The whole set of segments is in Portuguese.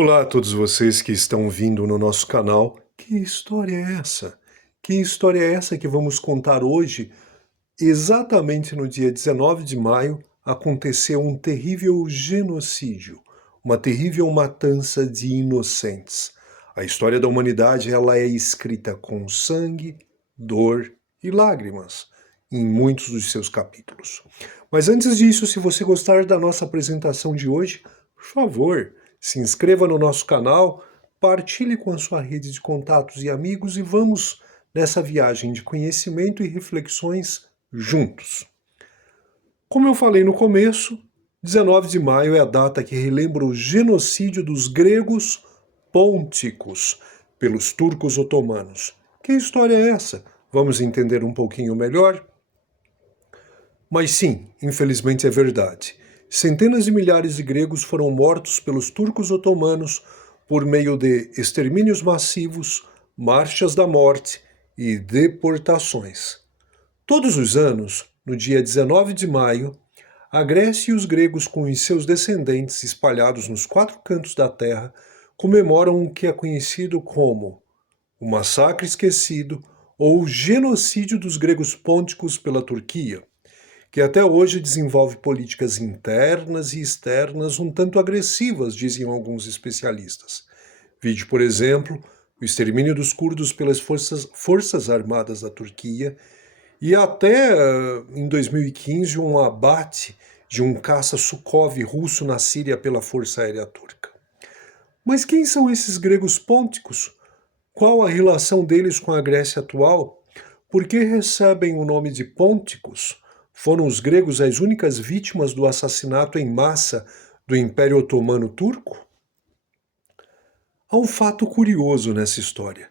Olá a todos vocês que estão vindo no nosso canal. Que história é essa? Que história é essa que vamos contar hoje? Exatamente no dia 19 de maio aconteceu um terrível genocídio, uma terrível matança de inocentes. A história da humanidade ela é escrita com sangue, dor e lágrimas em muitos dos seus capítulos. Mas antes disso, se você gostar da nossa apresentação de hoje, por favor, se inscreva no nosso canal, partilhe com a sua rede de contatos e amigos e vamos nessa viagem de conhecimento e reflexões juntos. Como eu falei no começo, 19 de maio é a data que relembra o genocídio dos gregos pônticos pelos turcos otomanos. Que história é essa? Vamos entender um pouquinho melhor? Mas sim, infelizmente é verdade. Centenas de milhares de gregos foram mortos pelos turcos otomanos por meio de extermínios massivos, marchas da morte e deportações. Todos os anos, no dia 19 de maio, a Grécia e os gregos com os seus descendentes espalhados nos quatro cantos da terra comemoram o que é conhecido como o Massacre Esquecido ou o Genocídio dos Gregos Pônticos pela Turquia, que até hoje desenvolve políticas internas e externas um tanto agressivas, dizem alguns especialistas. Vide, por exemplo, o extermínio dos curdos pelas forças armadas da Turquia e até, em 2015, um abate de um caça Sukhoi russo na Síria pela Força Aérea Turca. Mas quem são esses gregos pônticos? Qual a relação deles com a Grécia atual? Por que recebem o nome de pônticos? Foram os gregos as únicas vítimas do assassinato em massa do Império Otomano Turco? Há um fato curioso nessa história,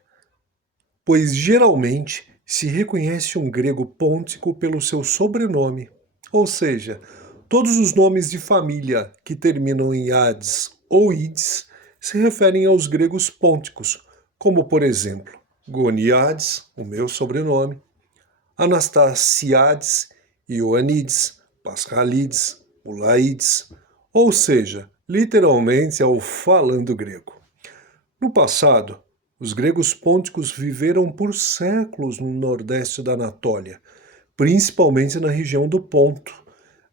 pois geralmente se reconhece um grego pôntico pelo seu sobrenome, ou seja, todos os nomes de família que terminam em ades ou ides se referem aos gregos pônticos, como por exemplo, Goniades, o meu sobrenome, Anastasiades, Ioanides, Pascalides, Ulaides, ou seja, literalmente é o falando grego. No passado, os gregos pônticos viveram por séculos no nordeste da Anatólia, principalmente na região do Ponto,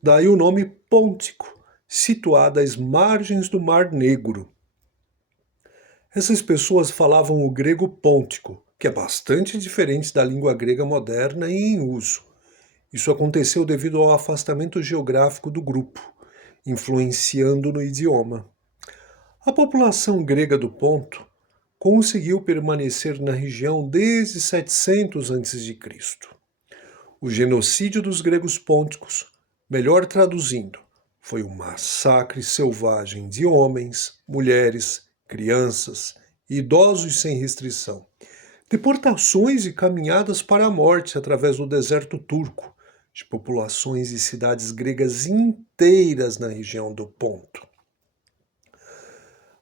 daí o nome Pôntico, situada às margens do Mar Negro. Essas pessoas falavam o grego pôntico, que é bastante diferente da língua grega moderna e em uso. Isso aconteceu devido ao afastamento geográfico do grupo, influenciando no idioma. A população grega do Ponto conseguiu permanecer na região desde 700 a.C. O genocídio dos gregos pônticos, melhor traduzindo, foi um massacre selvagem de homens, mulheres, crianças e idosos sem restrição. Deportações e caminhadas para a morte através do deserto turco, de populações e cidades gregas inteiras na região do Ponto.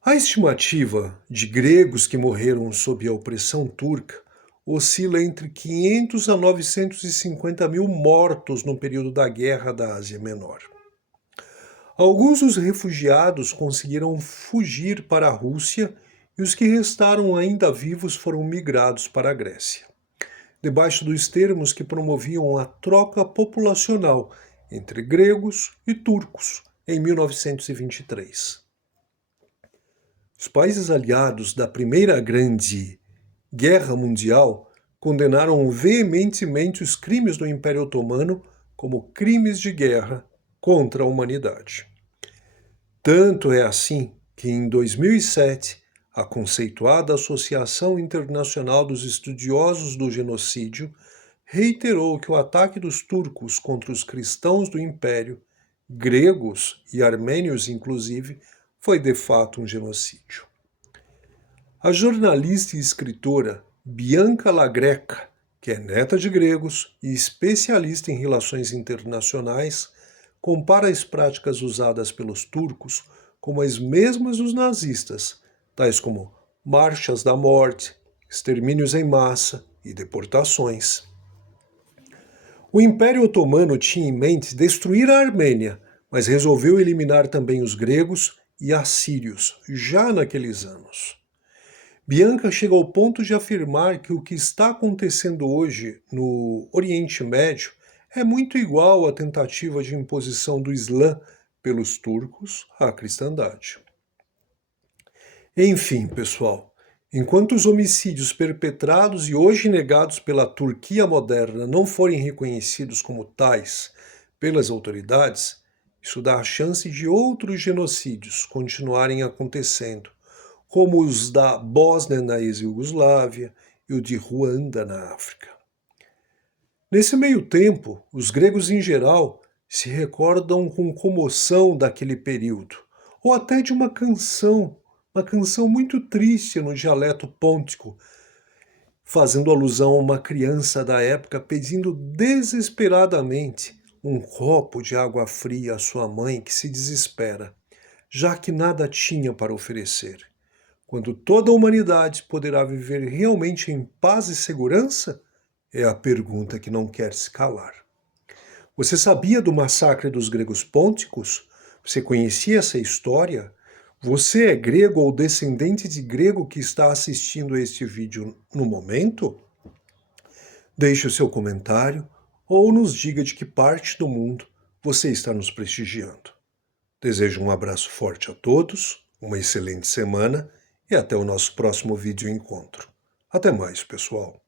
A estimativa de gregos que morreram sob a opressão turca oscila entre 500 a 950 mil mortos no período da Guerra da Ásia Menor. Alguns dos refugiados conseguiram fugir para a Rússia e os que restaram ainda vivos foram migrados para a Grécia, debaixo dos termos que promoviam a troca populacional entre gregos e turcos em 1923. Os países aliados da Primeira Grande Guerra Mundial condenaram veementemente os crimes do Império Otomano como crimes de guerra contra a humanidade. Tanto é assim que, em 2007, a conceituada Associação Internacional dos Estudiosos do Genocídio reiterou que o ataque dos turcos contra os cristãos do Império, gregos e armênios inclusive, foi de fato um genocídio. A jornalista e escritora Bianca La Greca, que é neta de gregos e especialista em relações internacionais, compara as práticas usadas pelos turcos como as mesmas dos nazistas, tais como marchas da morte, extermínios em massa e deportações. O Império Otomano tinha em mente destruir a Armênia, mas resolveu eliminar também os gregos e assírios, já naqueles anos. Bianca chega ao ponto de afirmar que o que está acontecendo hoje no Oriente Médio é muito igual à tentativa de imposição do Islã pelos turcos à cristandade. Enfim, pessoal, enquanto os homicídios perpetrados e hoje negados pela Turquia moderna não forem reconhecidos como tais pelas autoridades, isso dá a chance de outros genocídios continuarem acontecendo, como os da Bósnia na ex-Yugoslávia e o de Ruanda na África. Nesse meio tempo, os gregos em geral se recordam com comoção daquele período, ou até de uma canção muito triste no dialeto pôntico, fazendo alusão a uma criança da época pedindo desesperadamente um copo de água fria à sua mãe que se desespera, já que nada tinha para oferecer. Quando toda a humanidade poderá viver realmente em paz e segurança? É a pergunta que não quer se calar. Você sabia do massacre dos gregos pônticos? Você conhecia essa história? Você é grego ou descendente de grego que está assistindo a este vídeo no momento? Deixe o seu comentário ou nos diga de que parte do mundo você está nos prestigiando. Desejo um abraço forte a todos, uma excelente semana e até o nosso próximo vídeo encontro. Até mais, pessoal.